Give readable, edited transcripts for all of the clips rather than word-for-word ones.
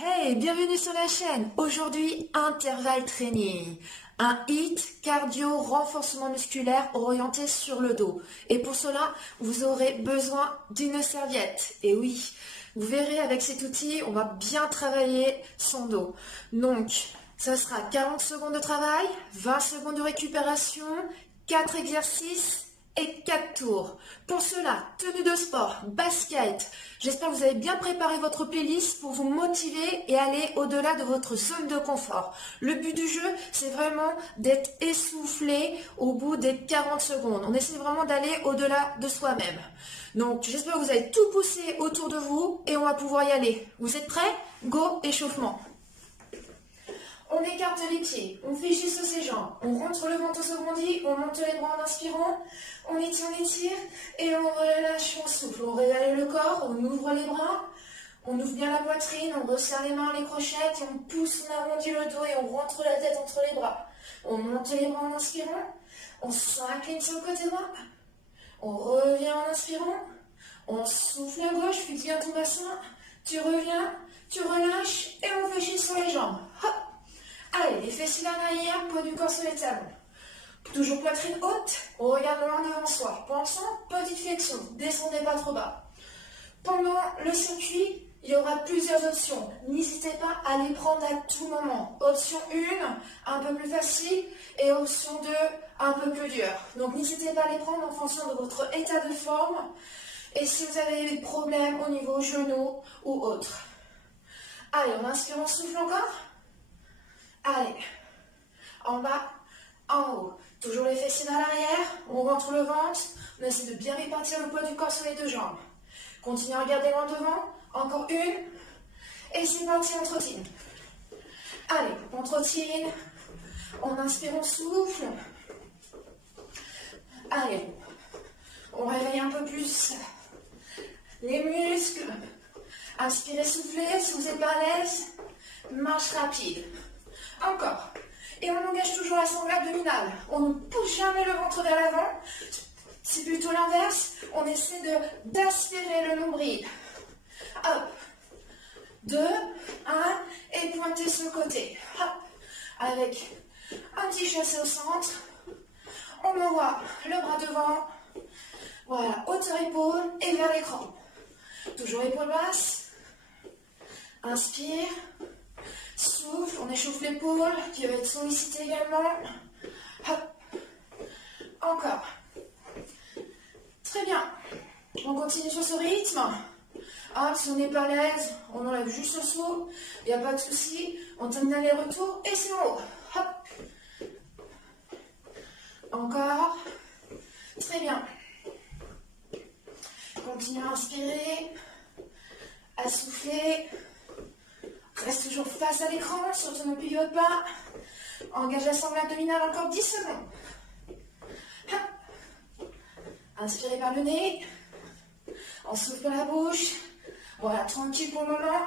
Hey, bienvenue sur la chaîne. Aujourd'hui, intervalle training. Un HIIT cardio renforcement musculaire orienté sur le dos. Et pour cela, vous aurez besoin d'une serviette. Et oui, vous verrez avec cet outil, on va bien travailler son dos. Donc, ça sera 40 secondes de travail, 20 secondes de récupération, 4 exercices et 4 tours. Pour cela, tenue de sport, basket. J'espère que vous avez bien préparé votre playlist pour vous motiver et aller au-delà de votre zone de confort. Le but du jeu, c'est vraiment d'être essoufflé au bout des 40 secondes. On essaie vraiment d'aller au-delà de soi-même. Donc, j'espère que vous avez tout poussé autour de vous et on va pouvoir y aller. Vous êtes prêts? Go, échauffement. On écarte les pieds, on fléchisse ses jambes, on rentre le ventre au secondis, on monte les bras en inspirant, on étire, et on relâche, on souffle, on réveille le corps, on ouvre les bras, on ouvre bien la poitrine, on resserre les mains, les crochettes, on pousse, on arrondit le dos et on rentre la tête entre les bras. On monte les bras en inspirant, on s'incline sur le côté droit, on revient en inspirant, on souffle à gauche, fixe bien ton bassin, tu reviens, tu relâches et on fléchit sur les jambes. Hop. Allez, les fessiers en arrière, poids du corps sur les talons. Toujours poitrine haute, on regarde loin devant soi. Pensons, petite flexion, descendez pas trop bas. Pendant le circuit, il y aura plusieurs options. N'hésitez pas à les prendre à tout moment. Option 1, un peu plus facile, et option 2, un peu plus dur. Donc n'hésitez pas à les prendre en fonction de votre état de forme et si vous avez des problèmes au niveau genou ou autre. Allez, on inspire, on souffle encore. Allez, en bas, en haut. Toujours les fessiers dans l'arrière, on rentre le ventre, on essaie de bien répartir le poids du corps sur les deux jambes. Continuez à regarder loin devant, encore une, et c'est parti, on trottine. Allez, on trottine, on inspire, on souffle. Allez, on réveille un peu plus les muscles. Inspirez, soufflez, si vous n'êtes pas à l'aise, marche rapide. Encore. Et on engage toujours la sangle abdominale. On ne pousse jamais le ventre vers l'avant. C'est plutôt l'inverse. On essaie d'aspirer le nombril. Hop. 2, 1. Et pointez sur le côté. Hop. Avec un petit chassé au centre. On envoie le bras devant. Voilà. Hauteur épaule et vers l'écran. Toujours épaule basse. Inspire. Souffle, on échauffe l'épaule qui va être sollicitée également. Hop. Encore. Très bien. On continue sur ce rythme. Hop, si on n'est pas à l'aise, on enlève juste le saut. Il n'y a pas de souci. On termine l'aller-retour et c'est en haut. Hop. Encore. Très bien. Continue à inspirer. À souffler. Reste toujours face à l'écran, surtout ne pivote pas. Engage la sangle abdominale encore 10 secondes. Hop. Inspirez par le nez. On souffle par la bouche. Voilà, tranquille pour le moment.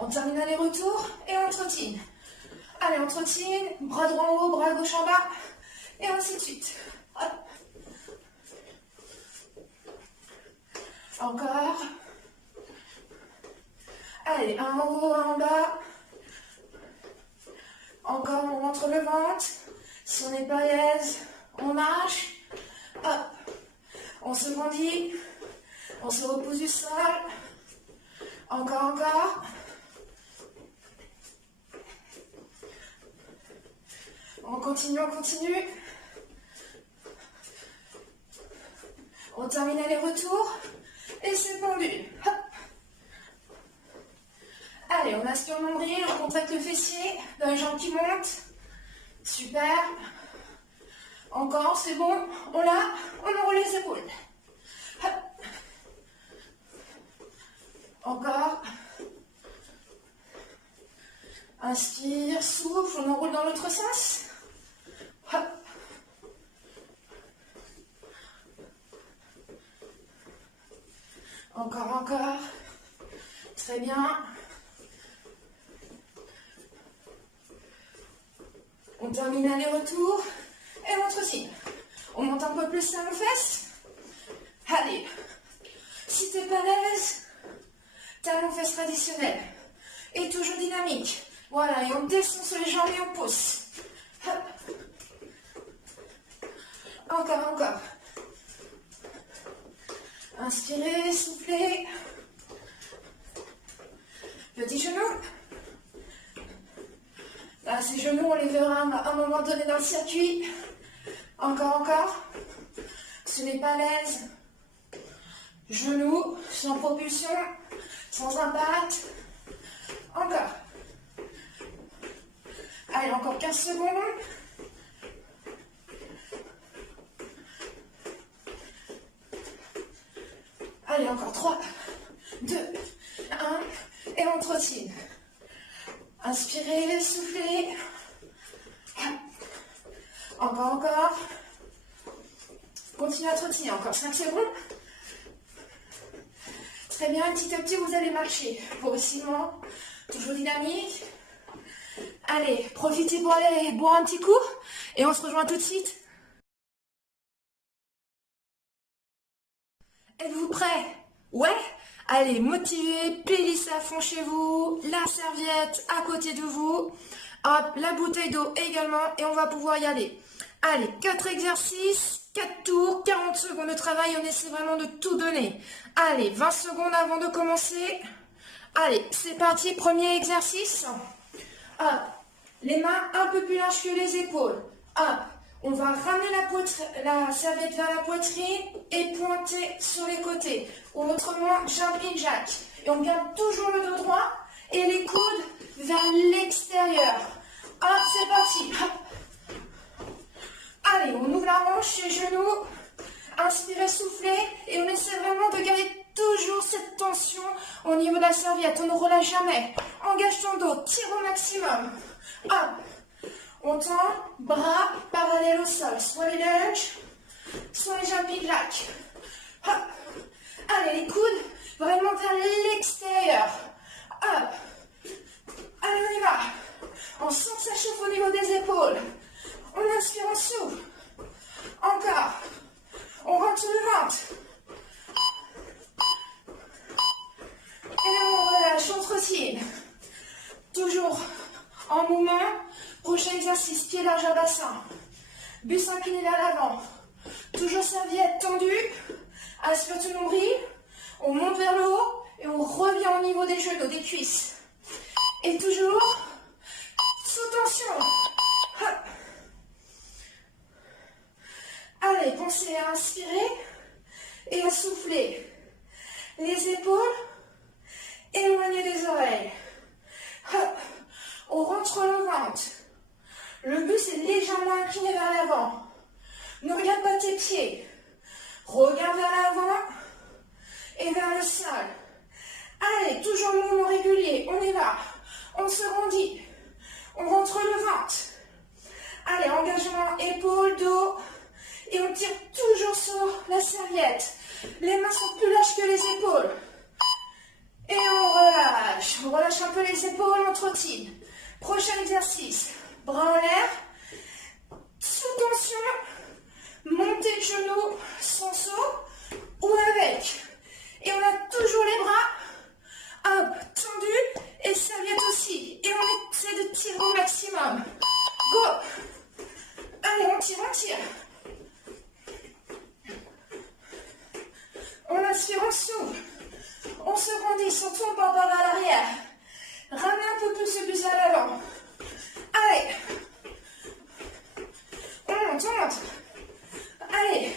On termine aller-retour et on trottine. Allez, on trottine. Bras droit en haut, bras gauche en bas. Et ainsi de suite. Hop. Encore. Allez, un en haut, un en bas. Encore, on rentre le ventre. Si on n'est pas à l'aise, on marche. Hop. On se grandit. On se repose du sol. Encore. On continue. On termine aller-retour. Et c'est pendu. Hop. Allez, on inspire le nombril, on contracte le fessier, dans les jambes qui montent. Super. Encore, c'est bon. On enroule les épaules. Hop. Encore. Inspire, souffle, on enroule dans l'autre sens. Hop. Encore. Très bien. On termine aller-retour et on trottine. On monte un peu plus les fesses. Allez. Si t'es pas à l'aise, talon fesses traditionnel. Et toujours dynamique. Voilà, et on descend sur les jambes et on pousse. Hop. Encore, encore. Inspirez, soufflez. Petit genou. Là, ces genoux, on les verra à un moment donné dans le circuit. Encore, encore. Ce n'est pas à l'aise. Genoux, sans propulsion, sans impact. Encore. Allez, encore 15 secondes. Allez, encore 3, 2, 1. Et on trottine. Inspirez, soufflez. Encore, encore. Continuez à trottiner, encore 5 secondes. Très bien, petit à petit, vous allez marcher. Progressivement, toujours dynamique. Allez, profitez pour aller boire un petit coup. Et on se rejoint tout de suite. Êtes-vous prêts? Ouais? Allez, motivez, playlist à fond chez vous, la serviette à côté de vous, hop, la bouteille d'eau également, et on va pouvoir y aller. Allez, 4 exercices, 4 tours, 40 secondes de travail, on essaie vraiment de tout donner. Allez, 20 secondes avant de commencer. Allez, c'est parti, premier exercice. Hop, les mains un peu plus larges que les épaules. Hop. On va ramener la serviette vers la poitrine et pointer sur les côtés. Ou autrement, jumping jack. Et on garde toujours le dos droit et les coudes vers l'extérieur. Hop, c'est parti. Hop. Allez, on ouvre la hanche, les genoux. Inspirez, soufflez. Et on essaie vraiment de garder toujours cette tension au niveau de la serviette. On ne relâche jamais. Engage ton dos, tire au maximum. Hop. On tend, bras parallèles au sol, soit les lunges, soit les jumping jacks. Hop. Allez, les coudes vraiment vers l'extérieur. Hop. Allez, on y va. On sent que ça chauffe au niveau des épaules. On inspire, on souffle. Encore. On rentre sur le ventre. Et on relâche, on trottine. Toujours en mouvement. Prochain exercice, pied large à bassin. Buste incliné vers l'avant. Toujours serviette tendue. Aspire tout nombril. On monte vers le haut et on revient au niveau des genoux, des cuisses. Et toujours sous tension. Hop. Allez, pensez à inspirer et à souffler. Les épaules éloignées des oreilles. Hop. On rentre le ventre. Le buste est légèrement incliné vers l'avant. Ne regarde pas tes pieds. Regarde vers l'avant et vers le sol. Allez, toujours le mouvement régulier. On est là. On se rendit. On rentre le ventre. Allez, engagement épaule, dos. Et on tire toujours sur la serviette. Les mains sont plus lâches que les épaules. Et on relâche. On relâche un peu les épaules, on trottine. Prochain exercice. Bras en l'air. Sous tension. Montée de genoux sans saut ou avec. Et on a toujours les bras hop, tendus et serviette aussi. Et on essaie de tirer au maximum. Go. Allez, on tire, on tire. On inspire, on souffle. On se grandit, surtout on part par l'arrière. Ramenez un peu plus le buste à l'avant. Allez. On monte, on monte. Allez.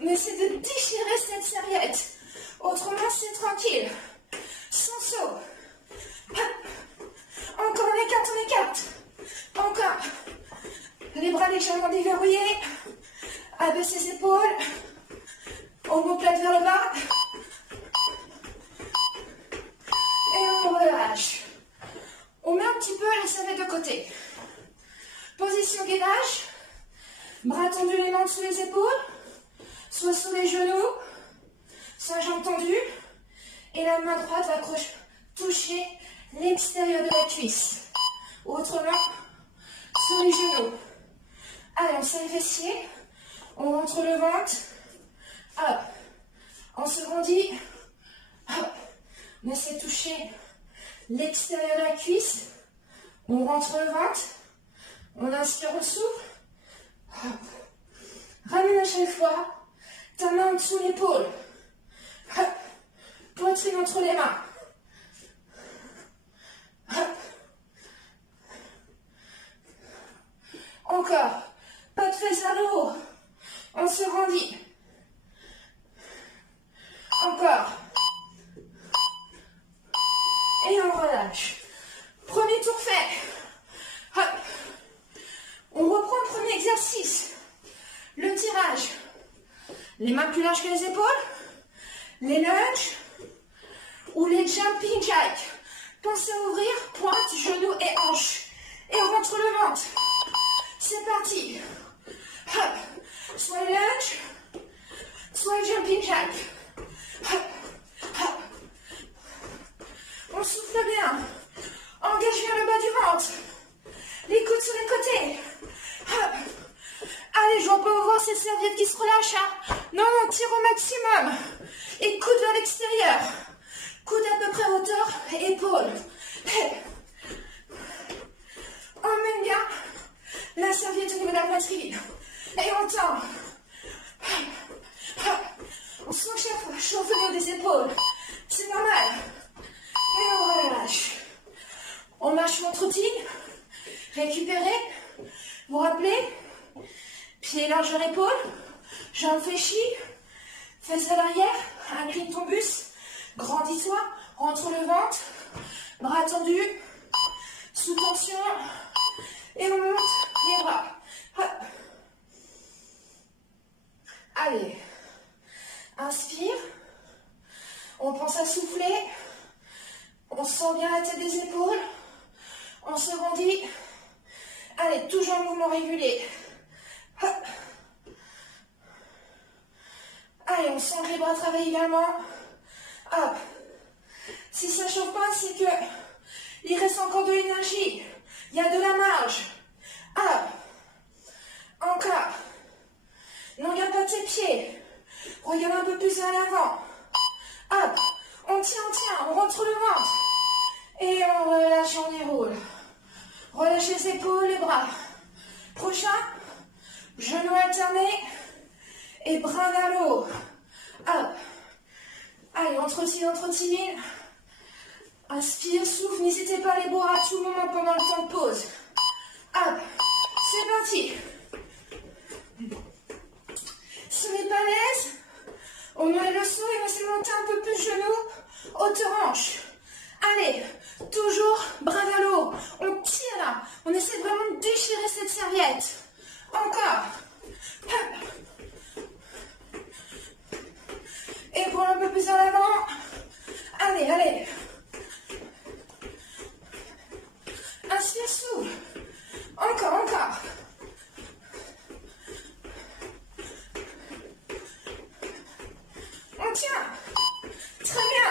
On essaie de déchirer cette serviette. Autrement, c'est tranquille. Sans saut. Hop. Encore, on écarte. Encore. Les bras légèrement déverrouillés. Abaissez les épaules. Omoplate vers le bas. Et on relâche. On met un petit peu la serviette de côté. Position gainage. Bras tendus, les mains sous les épaules. Soit sous les genoux. Soit jambes tendues. Et la main droite va toucher l'extérieur de la cuisse. Autrement, sur les genoux. Allez, on serre les fessiers. On rentre le ventre. Hop. On se grandit. Hop. On essaie de toucher l'extérieur de la cuisse. On rentre le ventre. On inspire, on souffle. Hop. Ramène à chaque fois ta main en dessous l'épaule. Hop. Poitrine entre les mains. Hop. Encore. Pas de fesses à l'eau. On se rendit. Encore. Et on relâche. Premier tour fait. Hop. On reprend le premier exercice. Le tirage. Les mains plus larges que les épaules. Les lunges. Ou les jumping jacks. Pensez à ouvrir pointe, genoux et hanches. Et on rentre le ventre. C'est parti. Hop. Soit lunge, soit jumping jack. Hop. Hop. On souffle bien. Engage vers le bas du ventre. Les coudes sur les côtés. Hop. Allez, je vois pas voir ces serviettes qui se relâchent. Hein. Non, on tire au maximum. Et coude vers l'extérieur. Coude à peu près à hauteur, épaules. Hey. Emmène bien la serviette au niveau de la poitrine. Et on tend. On sent chaque fois chauffe au niveau des épaules. C'est normal. Et on relâche. On marche ventre-routine. Récupérez. Vous rappelez. Pieds largeur épaule. Jambes fléchies. Fesses à l'arrière. Incline ton buste. Grandis-toi. Rentre le ventre. Bras tendus. Sous tension. Et on monte les bras. Hop. Allez. Inspire. On pense à souffler. On sent bien la tête des épaules. On se rendit. Allez, toujours en mouvement régulier. Hop. Allez, on sent que les bras travaillent également. Hop. Si ça ne chauffe pas, c'est que il reste encore de l'énergie. Il y a de la marge. Hop. Encore. Non, il n'y a pas tes pieds. Regarde un peu plus à l'avant. Hop. On tient, on rentre le ventre. Et on relâche, on déroule. Relâche les épaules, les bras. Prochain. Genoux alternés. Et bras vers le haut. Hop. Allez, on trottine. Inspire, souffle. N'hésitez pas à les boire à tout moment pendant le temps de pause. Hop. C'est parti. Si on n'est pas à l'aise, on met le saut et on essaie de monter un peu plus genoux, hauteur hanche. Allez, toujours bras vers le haut. On tire là. On essaie vraiment de déchirer cette serviette. Encore. Hop. Et pour un peu plus en avant. Allez. Inspire, souffle. Encore. On tient. Très bien.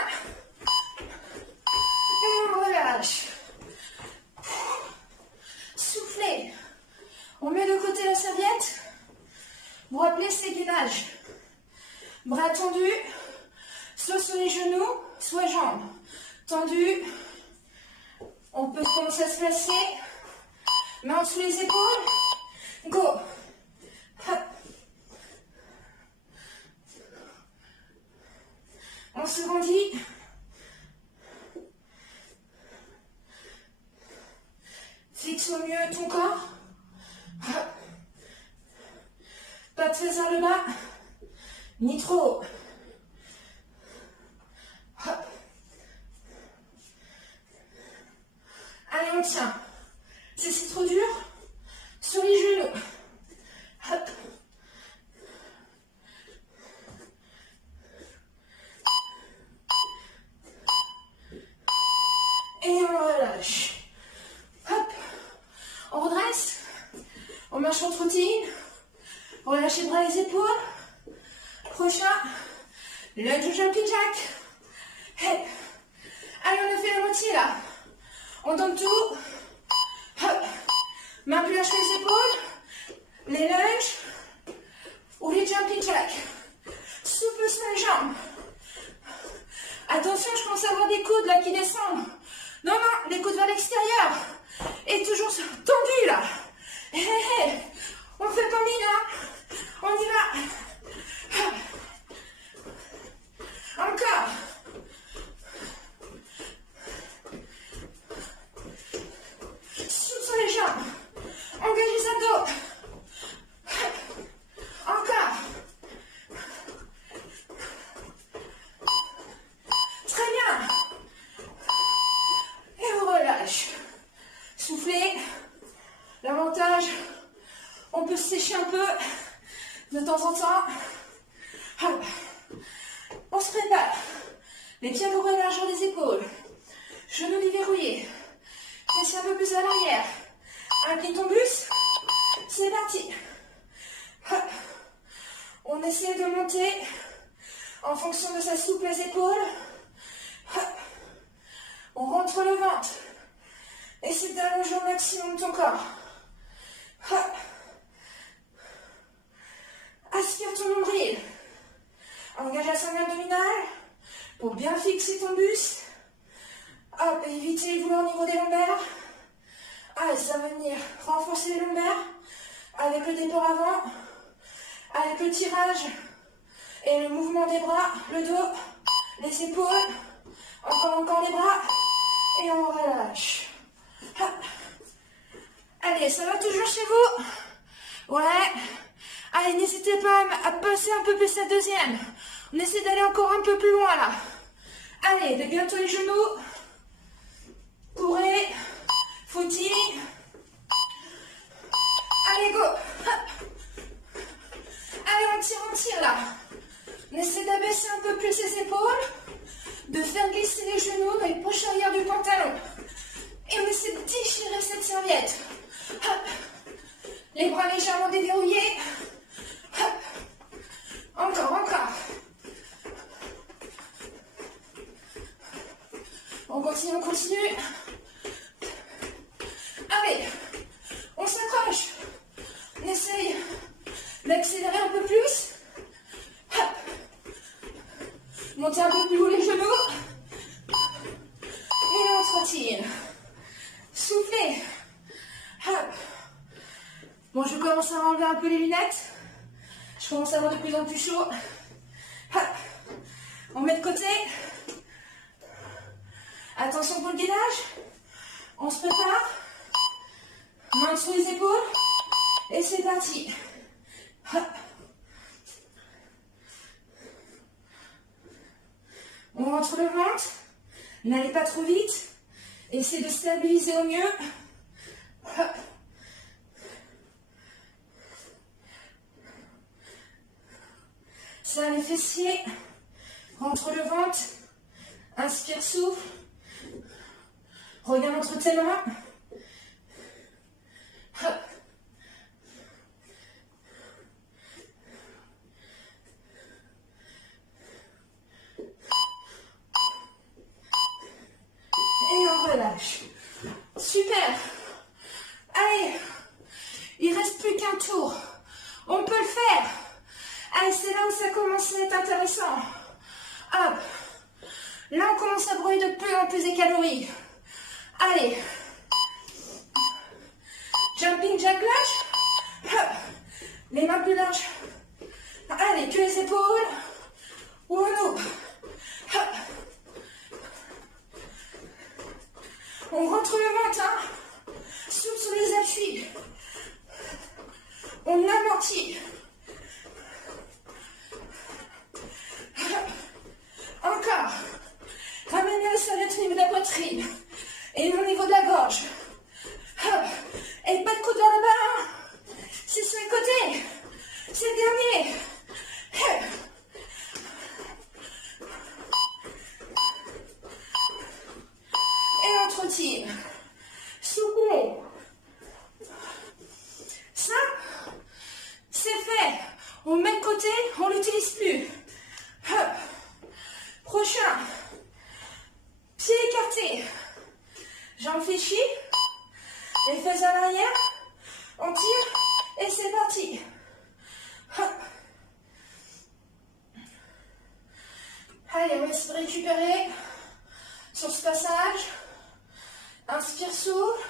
Et on relâche. Soufflez. On met de côté la serviette. Vous rappelez ces gainages. Bras tendus, soit sur les genoux, soit jambes. Tendus. On peut commencer à se placer. Main sous les épaules. Go. Hop. On se rendit. Fixe au mieux ton corps. Hop. Pas de fesses vers le bas. Ni trop haut. Hop. Allez, on tient. Si c'est trop dur, sur les genoux. Hop. Et on relâche. Hop. On redresse. On marche en routine. On relâche les bras et les épaules. Prochain. Lunge jumping jack. Hey. Allez, on a fait la moitié là. On donne tout. Hop. Main plus large que les épaules. Les lunges. Ou les jumping jack. Souple sur les jambes. Attention, je pense avoir des coudes là qui descendent. Non, non, les coudes vers l'extérieur. Et toujours tendu là. Hé, hé, hé. On fait pas mine, hein. On y va. Encore. Soude sur les jambes. Engagez les abdos. Encore. Très bien. Et on relâche. Soufflez. L'avantage, on peut se sécher un peu de temps en temps. Hop. On se prépare. Les pieds à peu près à la largeur des épaules. Genoux déverrouillés. Fessiers un peu plus à l'arrière. Incline ton buste. C'est parti. Hop. On essaie de monter en fonction de sa souplesse épaules. Hop. On rentre le ventre. Essaie d'allonger au maximum ton corps. Hop. Aspire ton nombril. Engage la sangle abdominale pour bien fixer ton buste. Hop, et éviter les douleurs au niveau des lombaires. Allez, ça va venir renforcer les lombaires avec le départ avant, avec le tirage et le mouvement des bras, le dos, les épaules, encore les bras et on relâche. Hop. Allez, ça va toujours chez vous? Ouais. Allez, n'hésitez pas à passer un peu plus la deuxième. On essaie d'aller encore un peu plus loin là. Allez, bientôt les genoux. Courez. Footing. Allez, go. Allez, on tire là. On essaie d'abaisser un peu plus les épaules, de faire glisser les genoux dans les poches arrière du pantalon. Et on essaie de déchirer cette serviette. Hop. Les bras légèrement déverrouillés. Hop. Encore. On continue. Allez, on s'accroche. On essaye d'accélérer un peu plus. Hop. Montez un peu plus haut les genoux. Et on trottine. Soufflez. Hop. Bon, je commence à enlever un peu les lunettes. Je commence à avoir de plus en plus chaud. Hop. On met de côté. Attention pour le gainage. On se prépare. Main sur les épaules. Et c'est parti. Hop. On rentre le ventre. N'allez pas trop vite. Essayez de stabiliser au mieux. Hop. Serre les fessiers. Rentre le ventre. Inspire, souffle. Regarde entre tes mains. Hop. Et on relâche. Super. Allez. Il ne reste plus qu'un tour. On peut le faire. Allez, c'est là où ça commence à être intéressant. Hop. Là, on commence à brûler de plus en plus les calories. Allez. Jumping jack lunge. Hop. Les mains plus larges. Allez, que les épaules. Ou au dos. Hop. On rentre le ventre, hein. Souple sur les appuis. On amortit. Encore. Ramenez le serviette au niveau de la poitrine. Et au niveau de la gorge. Hop. Et pas de coude vers le bas. Hein. C'est sur les côtés. C'est le dernier. Hop. Et on trottine. Souple. Ça, c'est fait. On met de côté, on l'utilise plus. Hop. Prochain. Pieds écartés. Jambes fléchies. Les fesses à l'arrière. On tire. Et c'est parti. Hop. Allez, on va se récupérer sur ce passage. Inspire, souffle.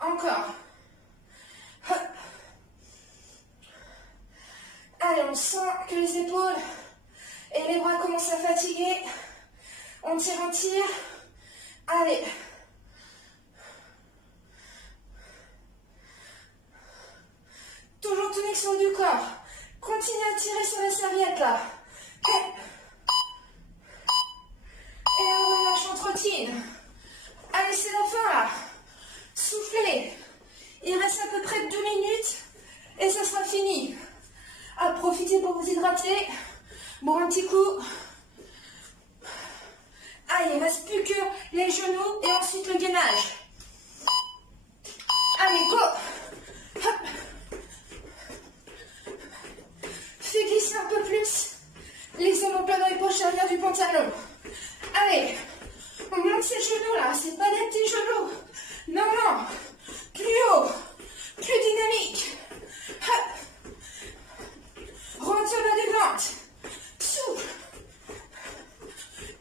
Encore. Hop. Allez, on sent que les épaules et les bras commencent à fatiguer. On tire, on tire. Allez. Toujours tenir sur du corps. Continuez à tirer sur la serviette là. Et on relâche en trottine. Allez, c'est la fin là. Soufflez. Il reste à peu près 2 minutes et ça sera fini. Ah, profitez pour vous hydrater. Bon, un petit coup. Allez, il ne reste plus que les genoux et ensuite le gainage. Allez, go. Hop. Fais glisser un peu plus les omoplates dans les poches arrière du pantalon. Allez, on monte ses genoux là, c'est pas des petits genoux. Non, non, plus haut, plus dynamique. Hop. Rentre sur le ventre. Souffle.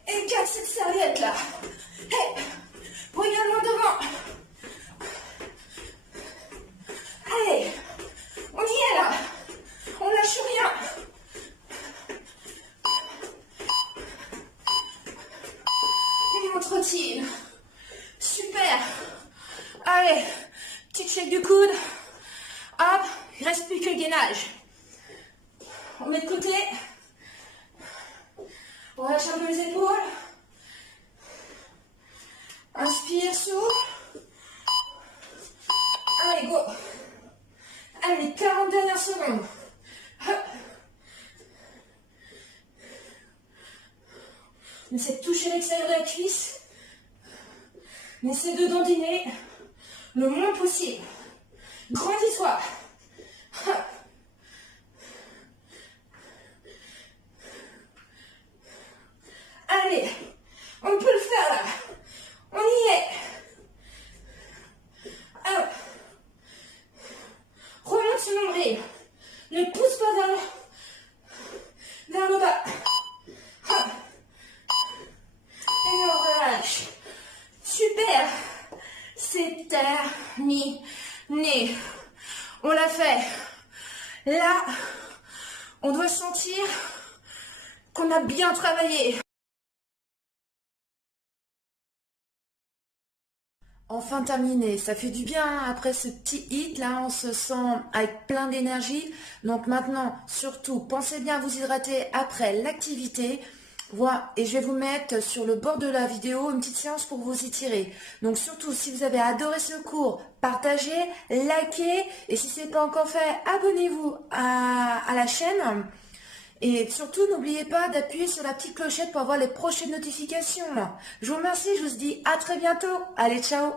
Et casse cette serviette là. Hey. Regarde-moi devant. Allez, on y est là. On lâche rien. Et on trottine. Super. Allez, petite shake du coude. Hop, il ne reste plus que le gainage. On met de côté. On relâche un peu les épaules. Inspire, souffle. Allez, go. Allez, 40 dernières secondes. Hop. On essaie de toucher l'extérieur de la cuisse. On essaie de dandiner le moins possible. Grandis-toi. Hop. Allez, on peut le faire là. On y est. Hop. Remonte ce nombril. Ne pousse pas vers le bas. Hop. Et on relâche. Super. C'est terminé. On l'a fait. Là, on doit sentir qu'on a bien travaillé. Enfin terminé, ça fait du bien hein, après ce petit hit là, on se sent avec plein d'énergie. Donc maintenant, surtout, pensez bien à vous hydrater après l'activité. Voilà, et je vais vous mettre sur le bord de la vidéo une petite séance pour vous étirer. Donc surtout, si vous avez adoré ce cours, partagez, likez, et si ce n'est pas encore fait, abonnez-vous à la chaîne. Et surtout, n'oubliez pas d'appuyer sur la petite clochette pour avoir les prochaines notifications. Je vous remercie, je vous dis à très bientôt. Allez, ciao!